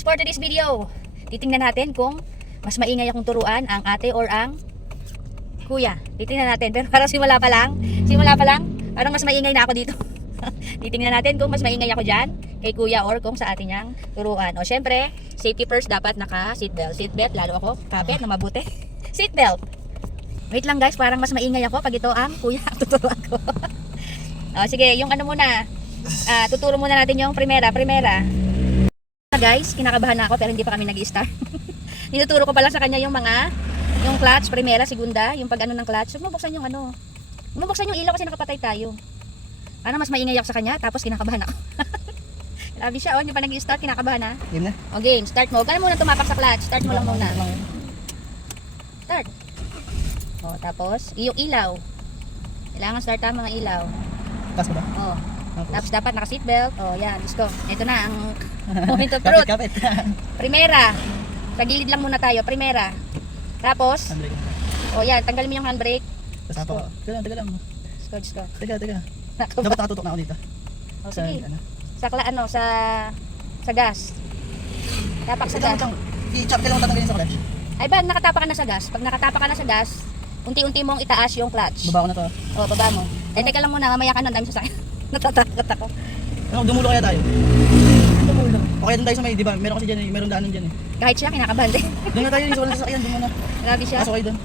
guys, for today's video, titingnan natin kung mas maingay akong turuan ang ate or ang kuya. Titingnan natin, pero parang simula pa lang, parang mas maingay na ako dito. Titingnan natin kung mas maingay ako dyan kay kuya or kung sa atin niyang turuan. O syempre, safety first, dapat naka seatbelt. Seatbelt, lalo ako, kapit na mabuti. Seatbelt. Wait lang guys, parang mas maingay ako pag ito ang kuya ang tuturuan ko. O sige, yung ano muna, tuturo muna natin yung primera. Guys, kinakabahan na ako pero hindi pa kami nag-i-start. Tinuturo ko pa lang sa kanya yung clutch, primera, segunda, yung pag ano ng clutch. Huwag mabuksan yung ano. Mabuksan yung ilaw kasi nakapatay tayo. Ano, mas maingay ako sa kanya tapos kinakabahan ako. Grabe siya, hindi pa nag-i-start, kinakabahan na. Game na? O game, start mo. Huwag ka na muna tumapak sa clutch. Start mo lang muna. Start. O, tapos, yung ilaw. Kailangan start ang mga ilaw. Taas ko ba? O. Tapos dapat naka-seatbelt. O, yan, let's go. Ito na ang moment of truth. Kapit. Primera. Sa gilid lang muna tayo. Primera. Tapos, Handbrake. o yan, tanggalin mo yung handbrake. Tapos ako. Teka lang. Let's go. Teka. Dapat nakatutok na ako dito. O, sige. Ano? Sa gas. Tapak sa gas. I-chop ka lang tatanggalin sa clutch. Ay ba, nakatapak ka na sa gas. Pag nakatapak ka na sa gas, unti-unti mong itaas yung clutch. Baba ko na to. O, baba mo. Eh, teka lang muna, mamaya ka nun, dahil sa natatakot ako. Ano, dumulo kaya tayo? Dumulo. O kaya doon tayo sa may, di ba? Meron kasi dyan eh. Meron daanan dyan eh. Kahit siya, kinakabahan din. Doon na tayo, sa walang sasakyan. Doon muna. Grabe siya. Pasok kayo doon.